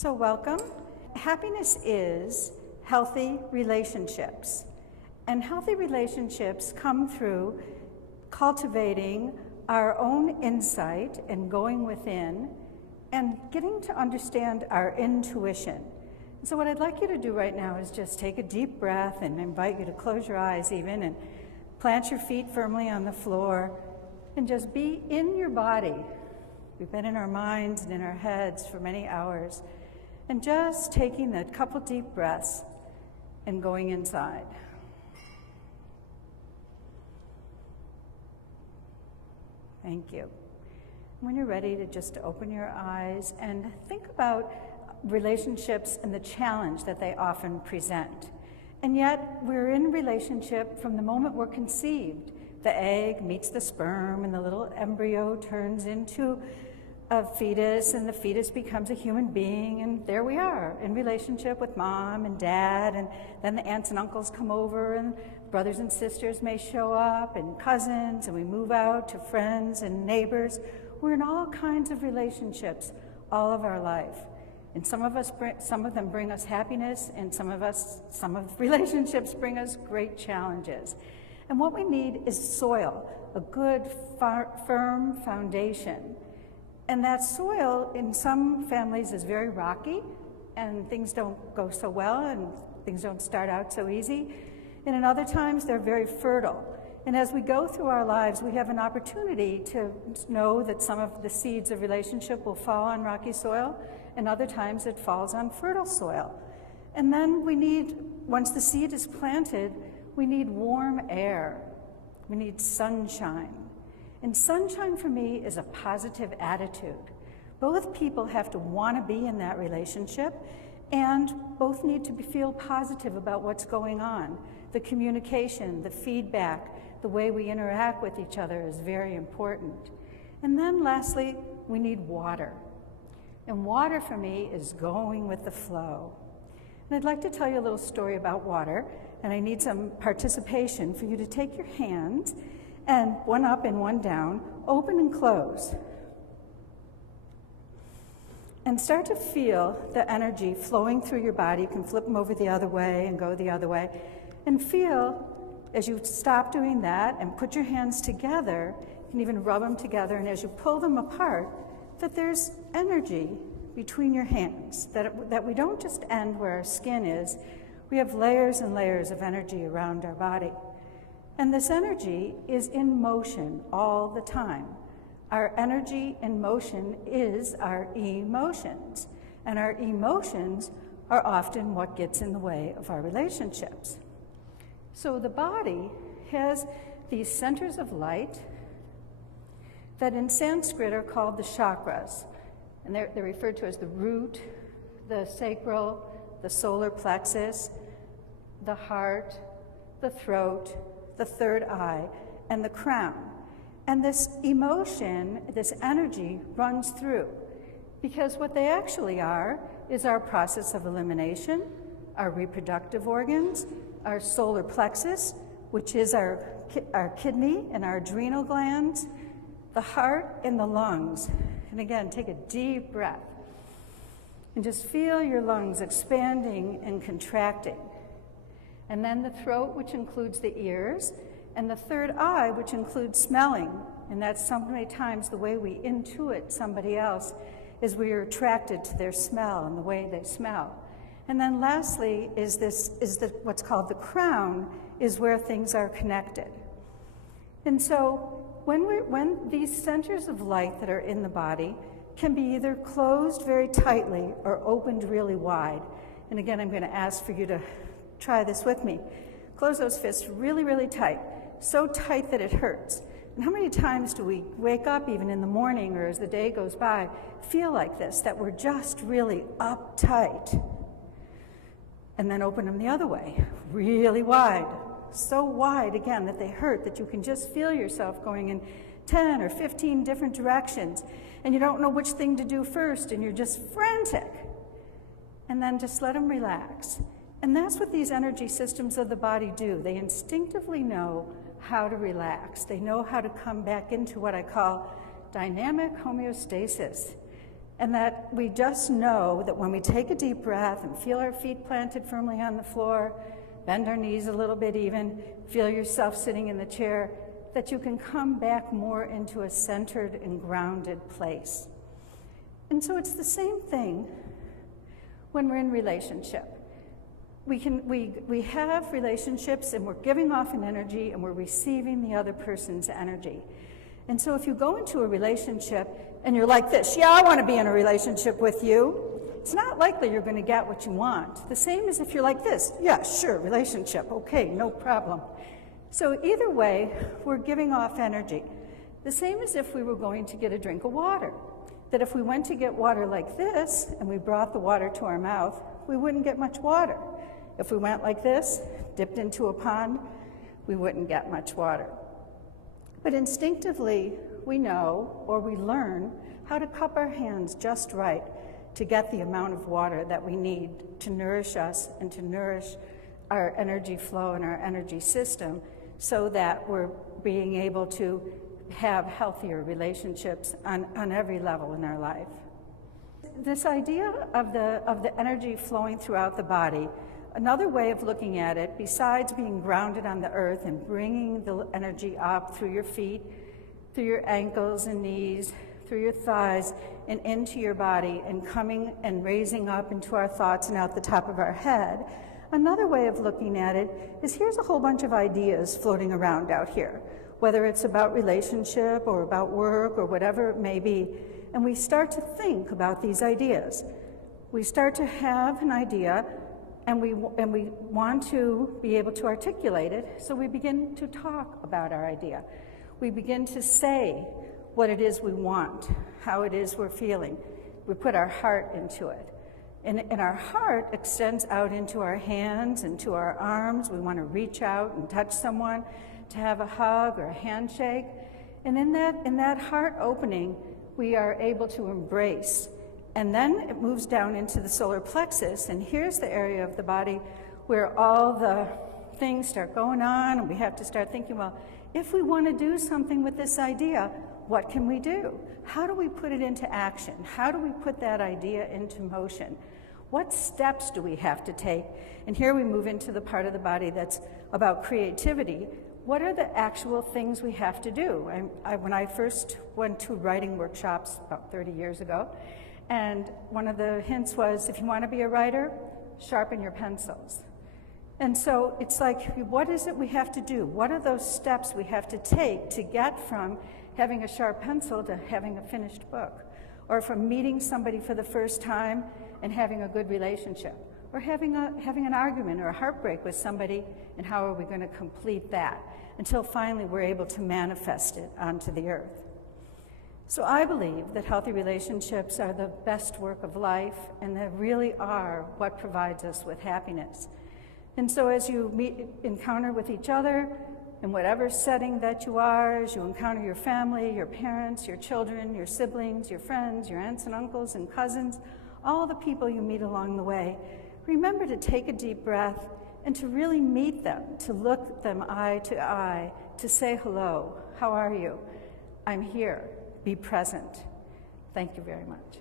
So welcome. Happiness is healthy relationships. And healthy relationships come through cultivating our own insight and going within and getting to understand our intuition. So what I'd like you to do right now is just take a deep breath and invite you to close your eyes even and plant your feet firmly on the floor and just be in your body. We've been in our minds and in our heads for many hours. And just taking that couple deep breaths and going inside. Thank you. When you're ready to just open your eyes and think about relationships and the challenge that they often present. And yet we're in relationship from the moment we're conceived. The egg meets the sperm and the little embryo turns into a fetus, and the fetus becomes a human being, and there we are in relationship with mom and dad, and then the aunts and uncles come over, and brothers and sisters may show up, and cousins, and we move out to friends and neighbors. We're in all kinds of relationships all of our life, and some of them bring us happiness, and some of relationships bring us great challenges. And what we need is soil, a good, firm foundation. And that soil in some families is very rocky, and things don't go so well, and things don't start out so easy. And in other times, they're very fertile. And as we go through our lives, we have an opportunity to know that some of the seeds of relationship will fall on rocky soil, and other times it falls on fertile soil. And then we need, once the seed is planted, we need warm air. We need sunshine. And sunshine for me is a positive attitude. Both people have to want to be in that relationship, and both need to feel positive about what's going on. The communication, the feedback, the way we interact with each other is very important. And then lastly, we need water. And water for me is going with the flow. And I'd like to tell you a little story about water, and I need some participation for you to take your hands and one up and one down, open and close. And start to feel the energy flowing through your body. You can flip them over the other way and go the other way. And feel, as you stop doing that and put your hands together, you can even rub them together, and as you pull them apart, that there's energy between your hands, that we don't just end where our skin is. We have layers and layers of energy around our body. And this energy is in motion all the time. Our energy in motion is our emotions. And our emotions are often what gets in the way of our relationships. So the body has these centers of light that in Sanskrit are called the chakras. And they're referred to as the root, the sacral, the solar plexus, the heart, the throat, the third eye, and the crown. And this emotion, this energy runs through, because what they actually are is our process of elimination, our reproductive organs, our solar plexus, which is our kidney and our adrenal glands, the heart and the lungs. And again, take a deep breath and just feel your lungs expanding and contracting. And then the throat, which includes the ears, and the third eye, which includes smelling. And that's so many times the way we intuit somebody else is we are attracted to their smell and the way they smell. And then lastly is what's called the crown, is where things are connected. And so when these centers of light that are in the body can be either closed very tightly or opened really wide. And again, I'm going to ask for you to try this with me. Close those fists really, really tight, so tight that it hurts. And how many times do we wake up, even in the morning or as the day goes by, feel like this, that we're just really uptight? And then open them the other way, really wide. So wide, again, that they hurt, that you can just feel yourself going in 10 or 15 different directions, and you don't know which thing to do first, and you're just frantic. And then just let them relax. And that's what these energy systems of the body do. They instinctively know how to relax. They know how to come back into what I call dynamic homeostasis. And that we just know that when we take a deep breath and feel our feet planted firmly on the floor, bend our knees a little bit even, feel yourself sitting in the chair, that you can come back more into a centered and grounded place. And so it's the same thing when we're in relationship. We have relationships and we're giving off an energy and we're receiving the other person's energy. And so if you go into a relationship and you're like this, yeah, I want to be in a relationship with you, it's not likely you're going to get what you want. The same as if you're like this, yeah, sure, relationship, okay, no problem. So either way, we're giving off energy. The same as if we were going to get a drink of water. That if we went to get water like this and we brought the water to our mouth, we wouldn't get much water. If we went like this, dipped into a pond, we wouldn't get much water. But instinctively, we know or we learn how to cup our hands just right to get the amount of water that we need to nourish us and to nourish our energy flow and our energy system so that we're being able to have healthier relationships on every level in our life. This idea of the energy flowing throughout the body, another way of looking at it, besides being grounded on the earth and bringing the energy up through your feet, through your ankles and knees, through your thighs, and into your body, and coming and raising up into our thoughts and out the top of our head, another way of looking at it is here's a whole bunch of ideas floating around out here, whether it's about relationship or about work or whatever it may be, and we start to think about these ideas. We start to have an idea, and we want to be able to articulate it, so we begin to talk about our idea. We begin to say what it is we want, how it is we're feeling. We put our heart into it. And our heart extends out into our hands and to our arms. We want to reach out and touch someone, to have a hug or a handshake. And in that heart opening, we are able to embrace. And then it moves down into the solar plexus, and here's the area of the body where all the things start going on, and we have to start thinking, well, if we want to do something with this idea, what can we do? How do we put it into action? How do we put that idea into motion? What steps do we have to take? And here we move into the part of the body that's about creativity. What are the actual things we have to do? When I first went to writing workshops about 30 years ago, and one of the hints was, if you want to be a writer, sharpen your pencils. And so it's like, what is it we have to do? What are those steps we have to take to get from having a sharp pencil to having a finished book? Or from meeting somebody for the first time and having a good relationship? Or having an argument or a heartbreak with somebody, and how are we going to complete that? Until finally we're able to manifest it onto the earth. So I believe that healthy relationships are the best work of life, and they really are what provides us with happiness. And so as you encounter with each other, in whatever setting that you are, as you encounter your family, your parents, your children, your siblings, your friends, your aunts and uncles and cousins, all the people you meet along the way, remember to take a deep breath and to really meet them, to look them eye to eye, to say hello, how are you? I'm here. Be present. Thank you very much.